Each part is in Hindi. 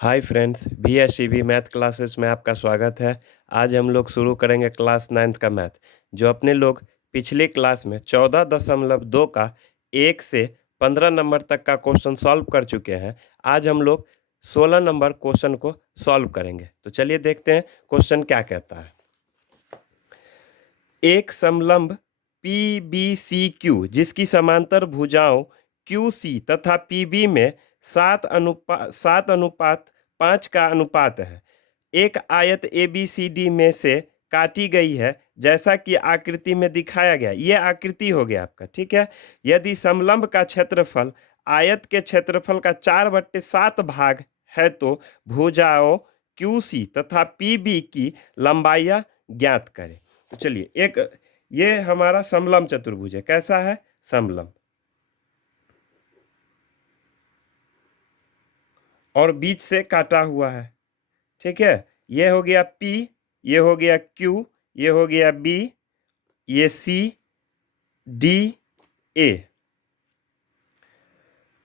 Hi friends, BSCB math classes में आपका स्वागत है। आज हम लोग शुरू करेंगे क्लास 9th का मैथ, जो अपने लोग पिछले क्लास में 14.2 का 1 से 15 नंबर तक का क्वेश्चन सॉल्व कर चुके हैं। आज हम लोग 16 नंबर क्वेश्चन को सॉल्व करेंगे। तो चलिए देखते हैं क्वेश्चन क्या कहता है। एक समलंब PBCQ जिसकी समांतर भुजाओं QC तथा PB में 7:5 का अनुपात है। एक आयत ABCD में से काटी गई है जैसा कि आकृति में दिखाया गया। यह आकृति हो गया आपका, ठीक है। यदि समलंब का क्षेत्रफल आयत के क्षेत्रफल का 4/7 भाग है तो भुजाओं QC तथा PB की लंबाइयां ज्ञात करें। तो चलिए, ये हमारा समलंब चतुर्भुज है। कैसा है? समलंब, और बीच से काटा हुआ है, ठीक है। ये हो गया P, ये हो गया Q, ये हो गया B, ये C D A,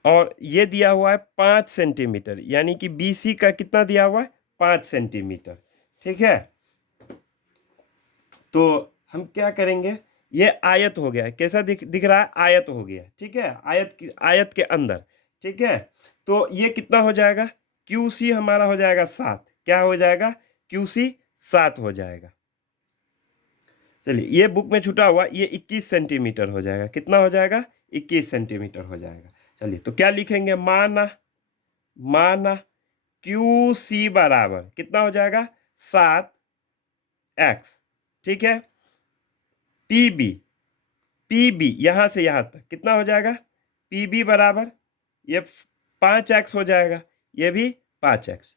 और ये दिया हुआ है 5 सेंटीमीटर, यानी कि BC का कितना दिया हुआ है? 5 सेंटीमीटर, ठीक है। तो हम क्या करेंगे? ये आयत हो गया, कैसा दिख रहा है? आयत हो गया, ठीक है। आयत के अंदर, ठीक है। तो ये कितना हो जाएगा? QC हमारा हो जाएगा 7। क्या हो जाएगा? QC 7 हो जाएगा। चलिए, ये बुक में छुटा हुआ, ये 21 सेंटीमीटर हो जाएगा। कितना हो जाएगा? 21 सेंटीमीटर हो जाएगा। चलिए, तो क्या लिखेंगे? माना QC बराबर कितना हो जाएगा? 7x, ठीक है। पीबी यहां से यहां तक कितना हो जाएगा? पीबी बराबर ये 5x हो जाएगा, ये भी 5x।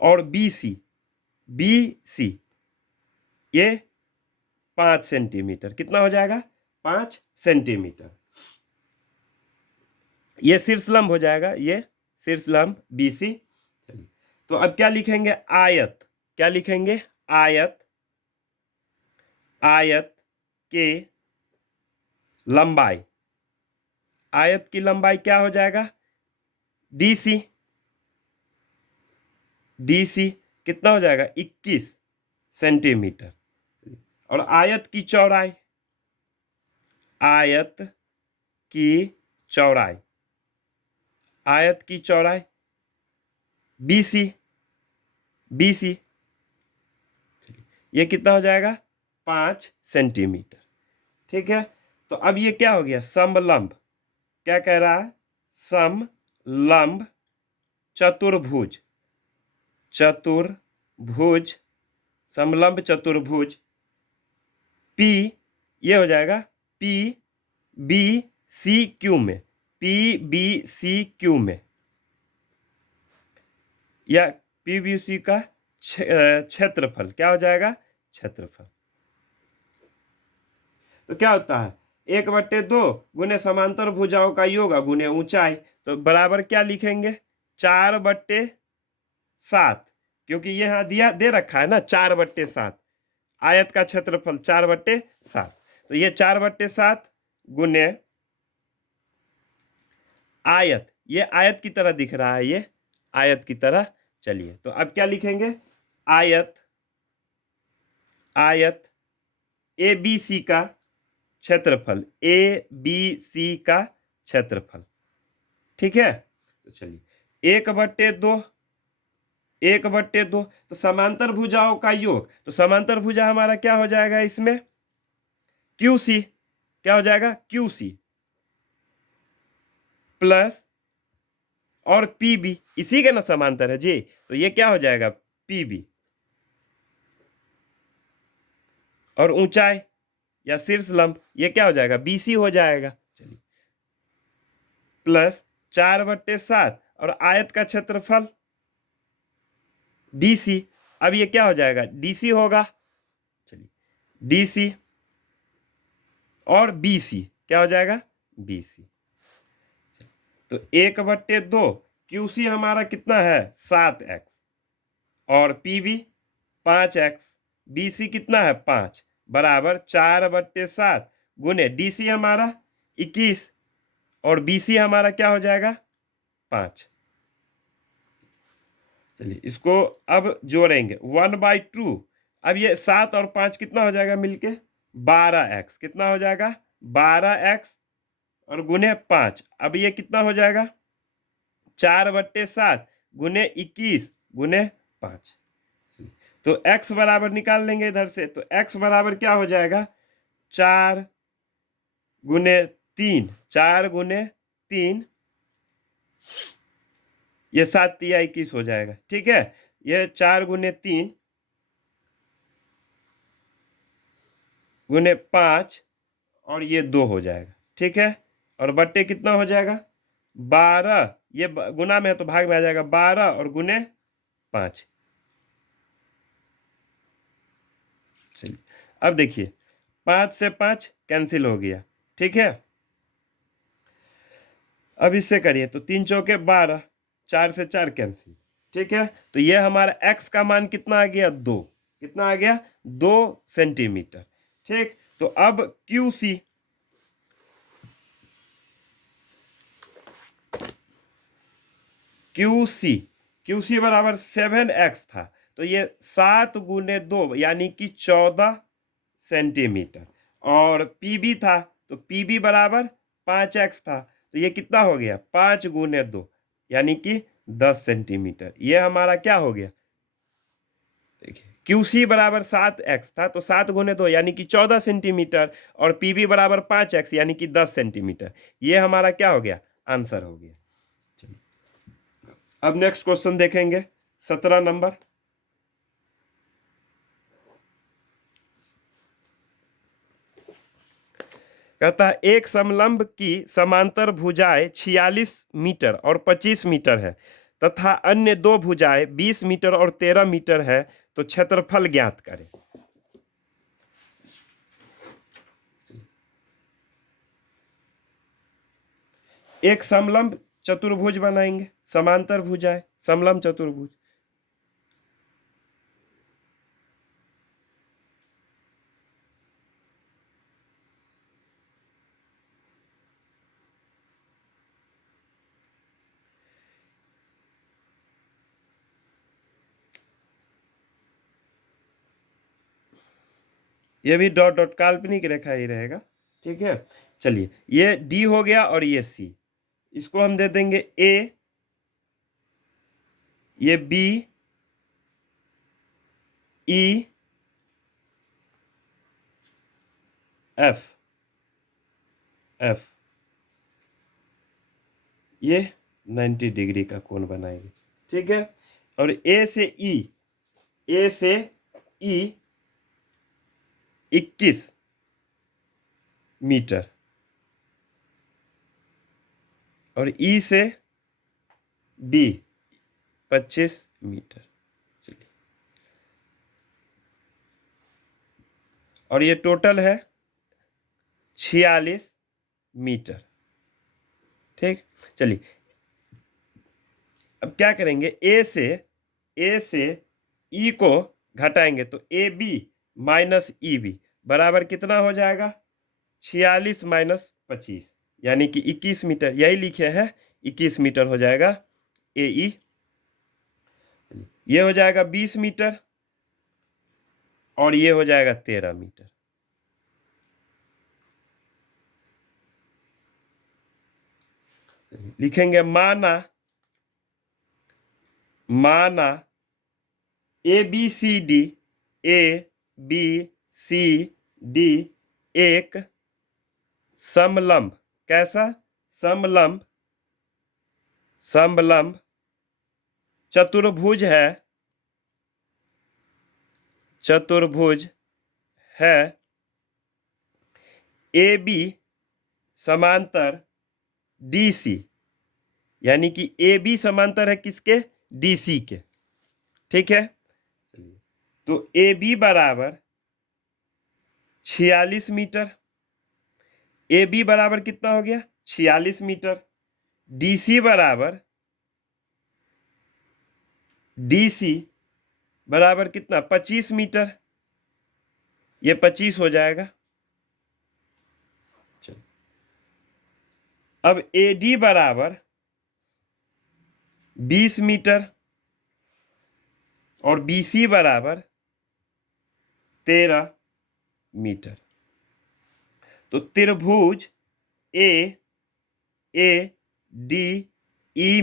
और बीसी ये 5 सेंटीमीटर, कितना हो जाएगा? 5 सेंटीमीटर। ये शीर्षलंब हो जाएगा, ये शीर्षलंब BC। तो अब क्या लिखेंगे? आयत। क्या लिखेंगे? आयत के लंबाई, आयत की लंबाई क्या हो जाएगा? DC कितना हो जाएगा? 21 सेंटीमीटर। और आयत की चौड़ाई, आयत की चौड़ाई, आयत की चौड़ाई BC ये कितना हो जाएगा? 5 सेंटीमीटर, ठीक है। तो अब ये क्या हो गया? समलंब। क्या कह रहा है? समलंब चतुर्भुज, समलंब चतुर्भुज P, ये हो जाएगा PBCQ में, PBCQ में, या PBC का क्षेत्रफल क्या हो जाएगा? क्षेत्रफल। तो क्या होता है? 1/2 गुने समांतर भुजाओं का योग गुने ऊंचाई। तो बराबर क्या लिखेंगे? 4/7, क्योंकि ये यहां दे रखा है ना 4/7। आयत का क्षेत्रफल 4/7, तो ये 4/7 गुने आयत, ये आयत की तरह दिख रहा है, ये आयत की तरह। चलिए, तो अब क्या लिखेंगे? आयत ABC का क्षेत्रफल, ABC का क्षेत्रफल, ठीक है। तो चलिए, 1/2 तो समांतर भुजाओं का योग, तो समांतर भुजा हमारा क्या हो जाएगा इसमें? QC। क्या हो जाएगा? QC प्लस, और PB इसी के ना समांतर है जी, तो ये क्या हो जाएगा? PB। और ऊंचाई या शीर्षलंब ये क्या हो जाएगा? BC हो जाएगा। चलिए, प्लस 4/7, और आयत का क्षेत्रफल DC। अब ये क्या हो जाएगा? DC होगा। चलिए, DC और BC क्या हो जाएगा? BC। तो 1/2 QC हमारा कितना है? 7x, और PB 5x, BC कितना है? 5, बराबर 4/7 गुने DC हमारा 21, और BC हमारा क्या हो जाएगा? 5। चलिए इसको अब जोड़ेंगे 1/2। अब ये 7 और 5 कितना हो जाएगा मिलके 12x, कितना हो जाएगा 12x और गुने 5। अब ये कितना हो जाएगा 4/7 गुने 21 गुने 5। तो x बराबर निकाल लेंगे इधर से, तो x बराबर क्या हो जाएगा 4 गुने 3, 4 गुने 3, ये 7×3=21 हो जाएगा। ठीक है, ये 4×3 गुने 5 और ये 2 हो जाएगा। ठीक है, और बट्टे कितना हो जाएगा 12, ये गुना में है तो भाग में आ जाएगा 12 और गुने 5। चलिए अब देखिए 5 से 5 कैंसिल हो गया। ठीक है, अब इससे करिए तो 3 चौके 12, 4 से 4 कैंसिल। ठीक है, तो ये हमारा x का मान कितना आ गया 2, कितना आ गया 2 सेंटीमीटर। ठीक, तो अब QC QC बराबर 7x था, तो ये 7×2 यानी कि 14 सेंटीमीटर, और PB था तो PB बराबर 5x था, तो ये कितना हो गया 5×2 यानी कि 10 सेंटीमीटर। ये हमारा क्या हो गया, देखिए QC बराबर 7x था तो 7×2 यानी कि 14 सेंटीमीटर, और PB बराबर 5x यानी कि 10 सेंटीमीटर। ये हमारा क्या हो गया आंसर हो गया। अब नेक्स्ट क्वेश्चन देखेंगे 17 नंबर। कहता है एक समलंब की समांतर भुजाएं 46 मीटर और 25 मीटर है तथा अन्य दो भुजाएं 20 मीटर और 13 मीटर है, तो क्षेत्रफल ज्ञात करें। एक समलंब चतुर्भुज बनाएंगे, समांतर भुजाएं समलंब चतुर्भुज। ये भी डॉट डॉट काल्पनिक रेखा ही रहेगा। ठीक है, चलिए ये डी हो गया और ये सी, इसको हम दे देंगे ए, ये बी, ई, एफ, एफ, ये 90 डिग्री का कोण बनाएंगे। ठीक है, और ए से ई, ए से ई 21 मीटर और ई से बी 25 मीटर। चलिए, और ये टोटल है 46 मीटर। ठीक, चलिए अब क्या करेंगे, ए से ई को घटाएंगे तो A B minus E B बराबर कितना हो जाएगा 46 माइनस 25 यानी कि 21 मीटर, यही लिखे हैं 21 मीटर हो जाएगा ए ई। ये हो जाएगा 20 मीटर और ये हो जाएगा 13 मीटर। लिखेंगे माना ए बी सी डी एक समलंब, कैसा समलंब चतुर्भुज है ए बी समांतर डी सी, यानी कि ए बी समांतर है किसके डी सी के। ठीक है, तो ए बी बराबर 46 मीटर, ए बी बराबर कितना हो गया 46 मीटर, डी सी बराबर कितना 25 मीटर, ये 25 हो जाएगा। अब ए डी बराबर 20 मीटर और BC बराबर 13 मीटर। तो त्रिभुज AADE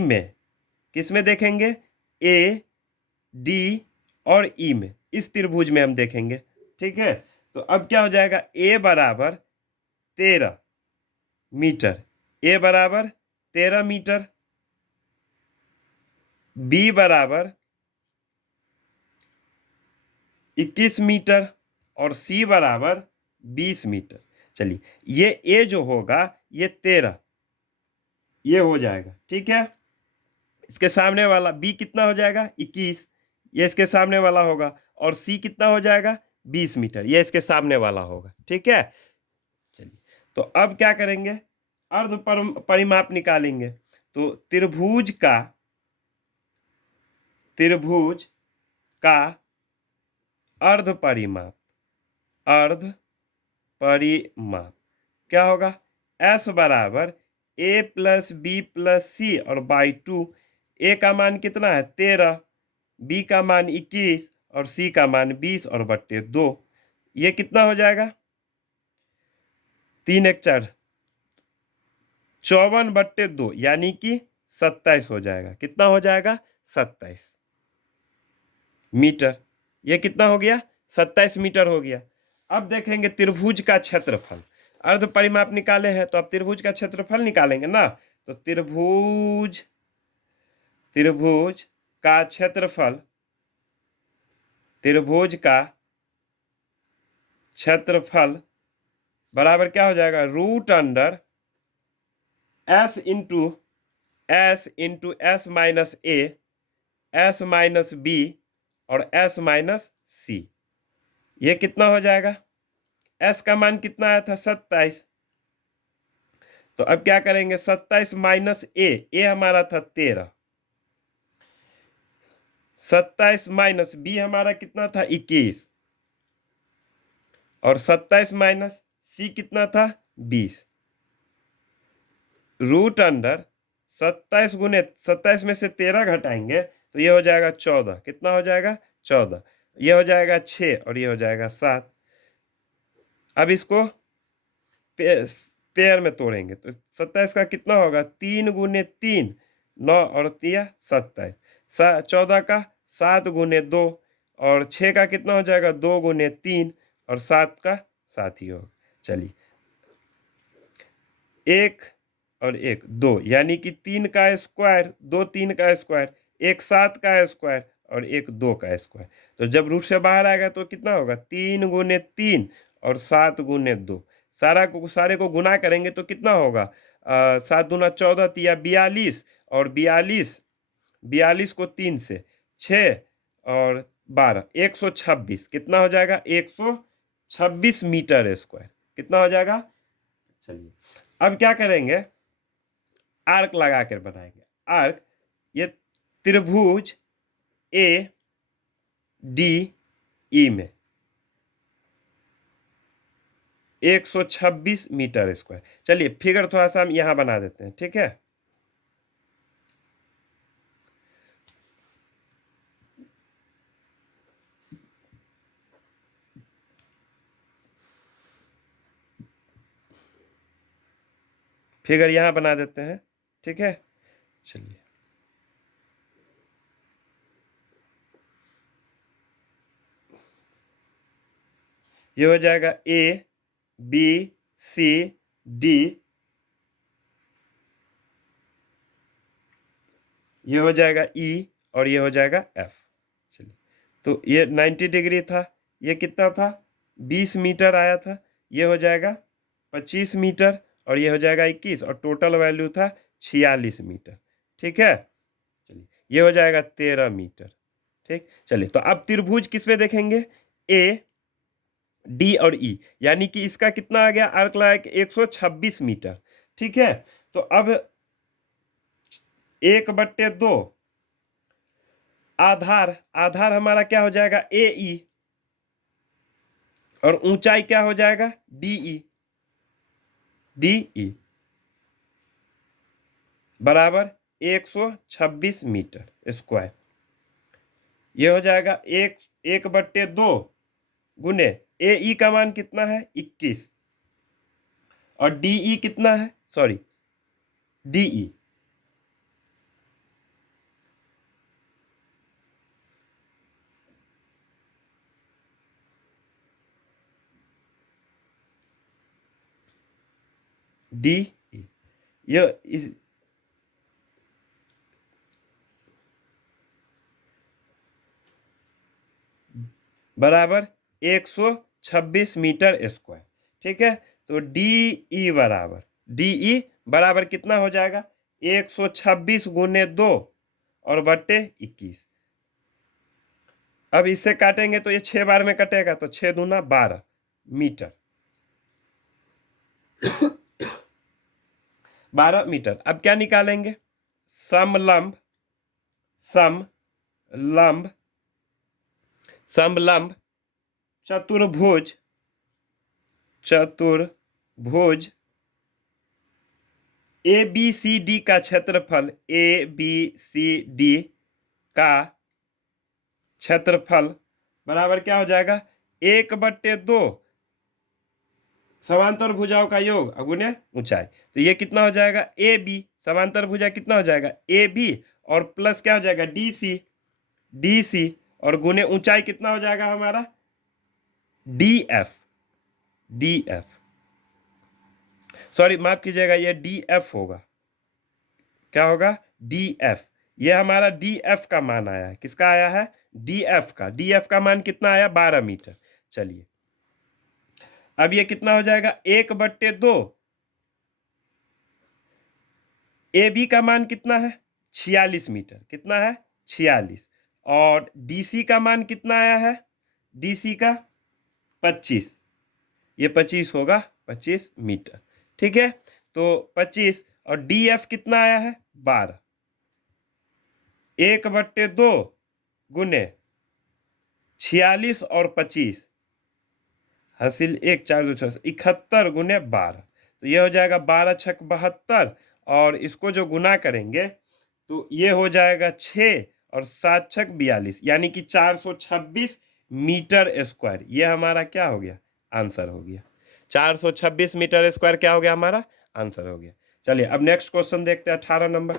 में किस में देखेंगे? AD और E में, इस त्रिभुज में हम देखेंगे। ठीक है, तो अब क्या हो जाएगा? A बराबर 13 मीटर, A बराबर 13 मीटर, B बराबर 21 मीटर और C बराबर 20 मीटर। चलिए, ये A जो होगा ये 13 ये हो जाएगा। ठीक है, इसके सामने वाला B कितना हो जाएगा? 21, ये इसके सामने वाला होगा। और C कितना हो जाएगा? 20 मीटर, ये इसके सामने वाला होगा। ठीक है, चलिए, तो अब क्या करेंगे? अर्ध परिमाप निकालेंगे। तो त्रिभुज का अर्ध परिमाप क्या होगा? S बराबर A plus B plus C और बाई 2। A का मान कितना है? 13, B का मान 21 और C का मान 20 और बट्टे 2। ये कितना हो जाएगा? 3 एक 4, 54 बट्टे 2 यानी कि 27 हो जाएगा। कितना हो जाएगा? 27 मीटर। ये कितना हो गया? 27 मीटर हो गया। अब देखेंगे त्रिभुज का क्षेत्रफल। अर्ध परिमाप निकाले हैं तो अब त्रिभुज का क्षेत्रफल निकालेंगे ना। तो त्रिभुज का क्षेत्रफल बराबर क्या हो जाएगा? Root under S into S minus A, S minus B और S माइनस C। ये कितना हो जाएगा? S का मान कितना आया था? 27। तो अब क्या करेंगे? 27 माइनस A हमारा था 13, 27 माइनस B हमारा कितना था? 21 और 27 माइनस C कितना था? 20। रूट अंडर 27 गुने 27 में से 13 घटाएंगे तो ये हो जाएगा 14। कितना हो जाएगा? 14। ये हो जाएगा 6 और ये हो जाएगा 7। अब इसको पेयर में तोड़ेंगे तो 27 का कितना होगा? 3 गुने 3, 9 और 3 27। 14 का 7 गुने 2 और 6 का कितना हो जाएगा? 2 गुने 3 और 7 का 7 ही होगा। चलिए, 1 और 1 2 यानी कि 3 का स्क्वायर, 2 3 का स्क्वायर, 1 7 का स्क्वायर और 1 2 का स्क्वायर। तो जब रूट से बाहर आएगा तो कितना होगा? 3 गुने 3 और 7 गुने 2। सारे को गुना करेंगे तो कितना होगा? 7 दूना 14, 42 और 42 को 3 से 6 और 12, 126। कितना हो जाएगा? 126 मीटर स्क्वायर। कितना हो जाएगा? चलिए, अब क्या करेंगे? आर्क लगा कर बनाएंगे। आर्क, ये त्रिभुज ADE में 126 मीटर स्क्वायर। चलिए, फिगर थोड़ा सा हम यहां बना देते हैं। ठीक है, फिगर यहां बना देते हैं। ठीक है, चलिए, ये हो जाएगा ABCD, ये हो जाएगा E और ये हो जाएगा F। चलिए, तो ये 90 डिग्री था, ये कितना था? 20 मीटर आया था। ये हो जाएगा 25 मीटर और ये हो जाएगा 21 और टोटल वैल्यू था 46 मीटर। ठीक है, चलिए, ये हो जाएगा 13 मीटर। ठीक, चलिए, तो अब त्रिभुज किस में देखेंगे? AD और E, यानी कि इसका कितना आ गया? आर्क लगा के 126 मीटर। ठीक है, तो अब 1/2 आधार हमारा क्या हो जाएगा? AE और ऊंचाई क्या हो जाएगा? DE बराबर 126 मीटर स्क्वायर। ये हो जाएगा 1/2 गुने ए ई का मान कितना है 21 और डी ई कितना है, sorry D E D E ये इस बराबर 126 मीटर स्क्वायर। ठीक है, तो डी ई बराबर कितना हो जाएगा 126 गुने 2 और बट्टे 21। अब इससे काटेंगे तो ये 6 बार में कटेगा, तो 6 दूना 12 मीटर 12 मीटर। अब क्या निकालेंगे, समलंब समलंब समलंब चतुर्भुज चतुर्भुज ए बी सी डी का क्षेत्रफल, ए बी सी डी का क्षेत्रफल बराबर क्या हो जाएगा 1/2 समांतर भुजाओं का योग गुने ऊंचाई। तो ये कितना हो जाएगा ए बी, समांतर भुजा कितना हो जाएगा ए बी और प्लस क्या हो जाएगा डी सी और गुने ऊंचाई कितना हो जाएगा हमारा डी एफ, सॉरी माफ कीजिएगा, ये डी एफ होगा, क्या होगा डी एफ। ये हमारा डी एफ का मान आया है, किसका आया है डी एफ का मान कितना आया 12 मीटर। चलिए अब ये कितना हो जाएगा 1/2, ए बी का मान कितना है 46 मीटर, कितना है 46 और डीसी का मान कितना आया है डीसी का 25, ये 25 होगा 25 मीटर। ठीक है, तो 25 और डी एफ कितना आया है 12, 1/2 गुने 46 और 25 हासिल 1 4 2 6 71 गुने 12, तो ये हो जाएगा 12 छक 72 और इसको जो गुना करेंगे तो ये हो जाएगा 6 और 7 छक 42 यानी कि 426 मीटर स्क्वायर। ये हमारा क्या हो गया आंसर हो गया 426 मीटर स्क्वायर, क्या हो गया हमारा आंसर हो गया। चलिए अब नेक्स्ट क्वेश्चन देखते हैं 18 नंबर।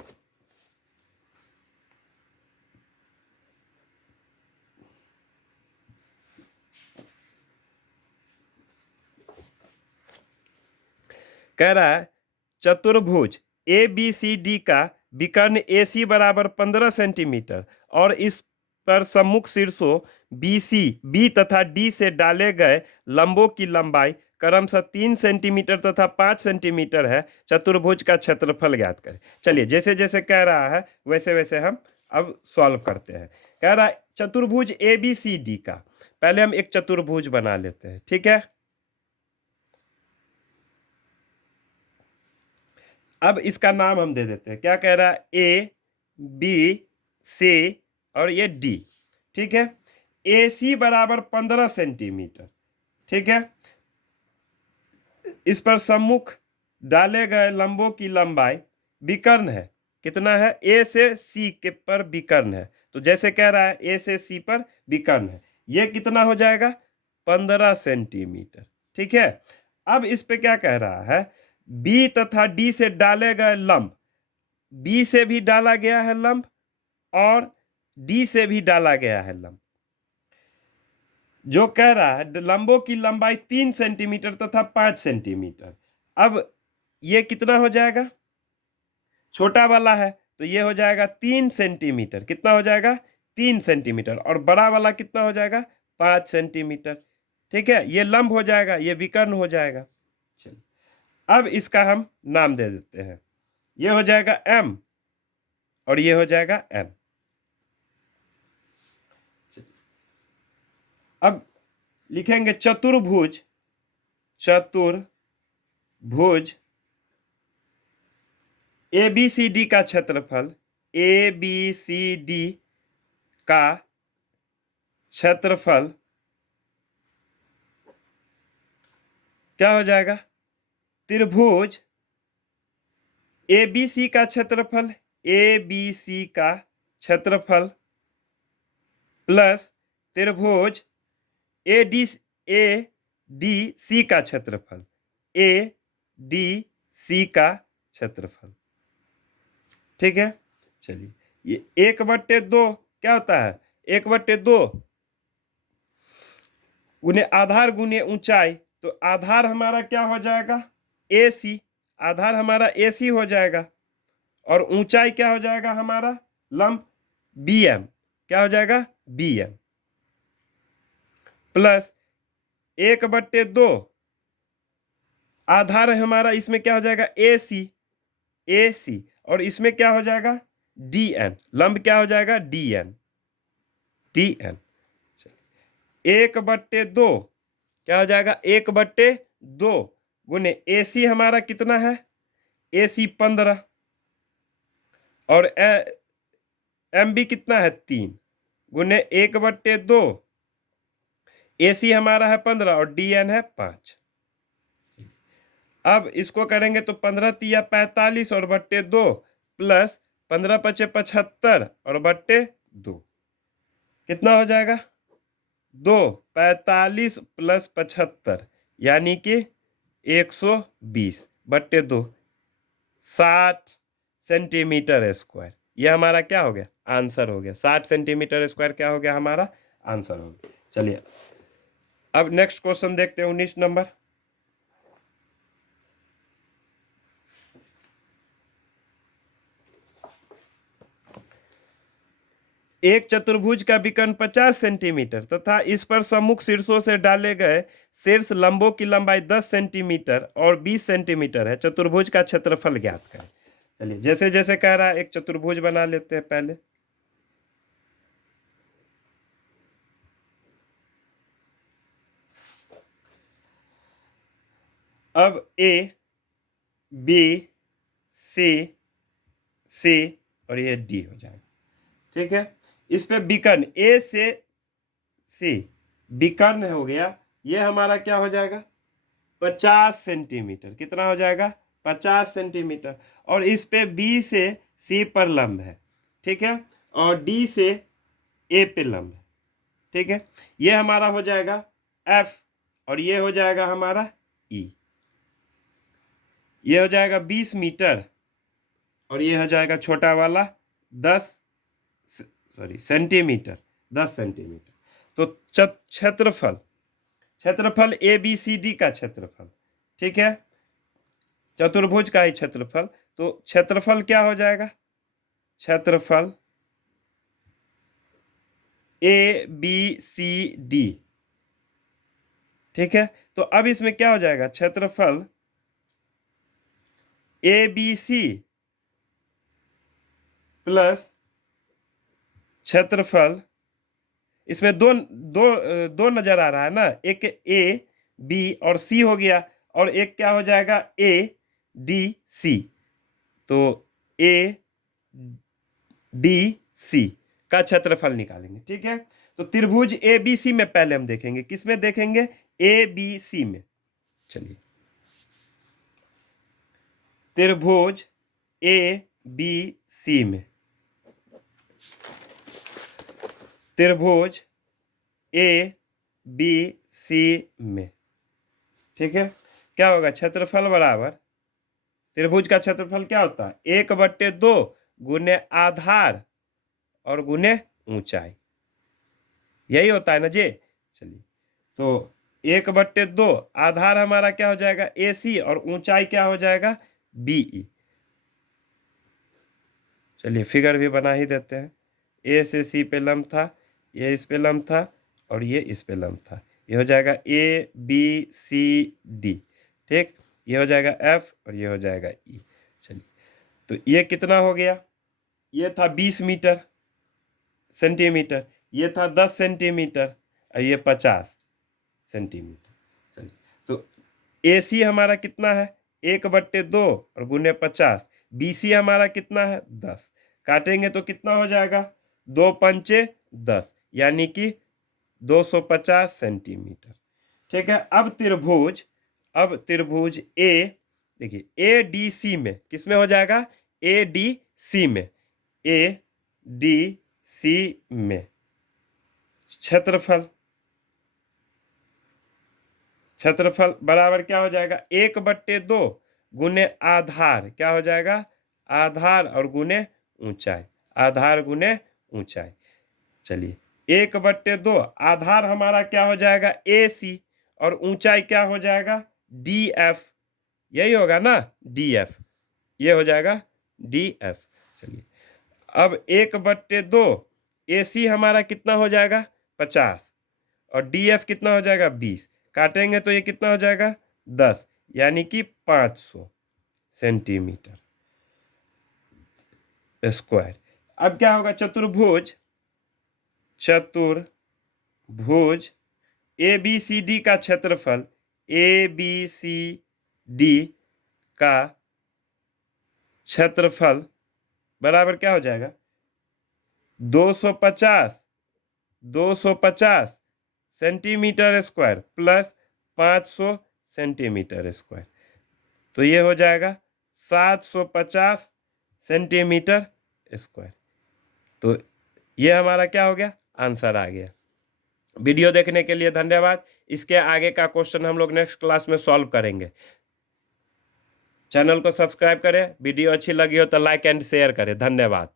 कह रहा है चतुर्भुज ए बी सी डी का विकर्ण ए सी बराबर 15 सेंटीमीटर और इस पर सम्मुख शीर्षों बी सी बी तथा डी से डाले गए लंबों की लंबाई क्रमशः 3 सेंटीमीटर तथा 5 सेंटीमीटर है, चतुर्भुज का क्षेत्रफल ज्ञात करें। चलिए जैसे जैसे कह रहा है वैसे वैसे हम अब सॉल्व करते हैं। कह रहा है चतुर्भुज ए बी सी डी का, पहले हम एक चतुर्भुज बना लेते हैं। ठीक है, अब इसका नाम हम दे देते हैं, क्या कह रहा है ए बी सी और ये डी। ठीक है, ए सी बराबर 15 सेंटीमीटर। ठीक है, इस पर सम्मुख डाले गए लंबों की लंबाई विकर्ण है, कितना है ए से सी के पर विकर्ण है, तो जैसे कह रहा है ए से सी पर विकर्ण है, ये कितना हो जाएगा 15 सेंटीमीटर। ठीक है, अब इस पे क्या कह रहा है बी तथा डी से डाले गए लंब, बी से भी डाला गया है लंब और डी से भी डाला गया है लंब, जो कह रहा है लंबों की लंबाई 3 सेंटीमीटर तथा 5 सेंटीमीटर। अब ये कितना हो जाएगा, छोटा वाला है तो ये हो जाएगा 3 सेंटीमीटर, कितना हो जाएगा 3 सेंटीमीटर और बड़ा वाला कितना हो जाएगा 5 सेंटीमीटर। ठीक है, ये लंब हो जाएगा, ये विकर्ण हो जाएगा। चलिए अब इसका हम नाम दे देते हैं, ये हो जाएगा m और ये हो जाएगा n। अब लिखेंगे चतुर्भुज ए बी सी डी का क्षेत्रफल, ए बी सी डी का क्षेत्रफल क्या हो जाएगा त्रिभुज ए बी सी का क्षेत्रफल, ए बी सी का क्षेत्रफल प्लस त्रिभुज ए डी सी का क्षेत्रफल, ए डी सी का क्षेत्रफल। ठीक है, चलिए ये 1/2 क्या होता है, 1/2 गुने आधार गुने ऊंचाई, तो आधार हमारा क्या हो जाएगा, ए सी, आधार हमारा ए सी हो जाएगा, और ऊंचाई क्या हो जाएगा हमारा, लंब बी एम, क्या हो जाएगा बी एम, प्लस 1/2 आधार हमारा इसमें क्या हो जाएगा ए सी, और इसमें क्या हो जाएगा डी एन, लंब क्या हो जाएगा डी एन, 1/2 क्या हो जाएगा, 1/2 गुने ए सी हमारा कितना है, ए सी 15, और एम बी कितना है 3, गुने 1/2 ए सी हमारा है 15 और डी एन है 5। अब इसको करेंगे तो 15 तिया 45 और बट्टे 2 प्लस 15 पचे 75 और बट्टे 2 कितना हो जाएगा 2, 45 प्लस 75 यानी कि 120 बट्टे 2, 60 सेंटीमीटर स्क्वायर। यह हमारा क्या हो गया, आंसर हो गया। 60 सेंटीमीटर स्क्वायर क्या हो गया, हमारा आंसर हो गया। चलिए अब नेक्स्ट क्वेश्चन देखते हैं 19 नंबर। एक चतुर्भुज का विकर्ण 50 सेंटीमीटर तथा इस पर सम्मुख शीर्षों से डाले गए शीर्ष लंबों की लंबाई 10 सेंटीमीटर और 20 सेंटीमीटर है। चतुर्भुज का क्षेत्रफल ज्ञात करें। चलिए जैसे जैसे कह रहा है एक चतुर्भुज बना लेते हैं पहले। अब ए बी सी और ये डी हो जाएगा। ठीक है, इस पे विकर्ण ए से सी विकर्ण हो गया, ये हमारा क्या हो जाएगा 50 सेंटीमीटर। कितना हो जाएगा 50 सेंटीमीटर। और इस पे बी से सी पर लंब है। ठीक है, और डी से ए पे लंब है। ठीक है, ये हमारा हो जाएगा एफ और ये हो जाएगा हमारा ई। ये हो जाएगा 20 मीटर और ये हो जाएगा छोटा वाला 10 सेंटीमीटर, 10 सेंटीमीटर। तो क्षेत्रफल ए बी सी डी का क्षेत्रफल। ठीक है, चतुर्भुज का ही क्षेत्रफल। तो क्षेत्रफल क्या हो जाएगा, क्षेत्रफल ए बी सी डी। ठीक है, तो अब इसमें क्या हो जाएगा क्षेत्रफल ए बी सी प्लस क्षेत्रफल, इसमें दो दो दो नजर आ रहा है ना, एक ए बी और सी हो गया और एक क्या हो जाएगा ए डी सी। तो ए डी सी का क्षेत्रफल निकालेंगे। ठीक है, तो त्रिभुज ए बी सी में पहले हम देखेंगे, किसमें देखेंगे ए बी सी में। चलिए त्रिभुज ए बी सी में, त्रिभुज ए बी सी में। ठीक है, क्या होगा क्षेत्रफल बराबर, त्रिभुज का क्षेत्रफल क्या होता है 1/2 गुने आधार और गुने ऊंचाई, यही होता है ना जी। चलिए तो 1/2 आधार हमारा क्या हो जाएगा ए सी और ऊंचाई क्या हो जाएगा बीई। चलिए फिगर भी बना ही देते हैं। ए से सी पे लंब था, ये इस पे लंब था और ये इस पे लंब था। ये हो जाएगा ए बी सी डी। ठीक, ये हो जाएगा एफ और ये हो जाएगा ई। चलिए तो ये कितना हो गया, ये था 20 मीटर सेंटीमीटर, ये था 10 सेंटीमीटर और ये 50 सेंटीमीटर। चलिए तो ए सी हमारा कितना है 1/2 और गुने 50, बी सी हमारा कितना है 10, काटेंगे तो कितना हो जाएगा 2 पंचे 10 यानी कि 250 सेंटीमीटर। ठीक है, अब त्रिभुज ए, देखिए ए डी सी में, किसमें हो जाएगा ए डी सी में, ए डी सी में। क्षेत्रफल, क्षेत्रफल बराबर क्या हो जाएगा 1/2 गुने आधार, क्या हो जाएगा आधार और गुने ऊंचाई, आधार गुने ऊंचाई। चलिए 1/2 आधार हमारा क्या हो जाएगा AC और ऊंचाई क्या हो जाएगा DF, यही होगा ना DF, ये हो जाएगा DF। चलिए अब 1/2 AC हमारा कितना हो जाएगा 50 और DF कितना हो जाएगा 20, काटेंगे तो ये कितना हो जाएगा 10, यानी कि 500 सेंटीमीटर स्क्वायर। अब क्या होगा चतुर्भुज, चतुर्भुज ABCD का क्षेत्रफल, ABCD का क्षेत्रफल बराबर क्या हो जाएगा 250 centimetre square plus 500 centimetre square, तो ये हो जाएगा 750 सेंटीमीटर स्क्वायर। तो ये हमारा क्या हो गया आंसर आ गया। वीडियो देखने के लिए धन्यवाद। इसके आगे का क्वेश्चन हम लोग नेक्स्ट क्लास में सॉल्व करेंगे। चैनल को सब्सक्राइब करें, वीडियो अच्छी लगी हो तो लाइक एंड शेयर करें। धन्यवाद।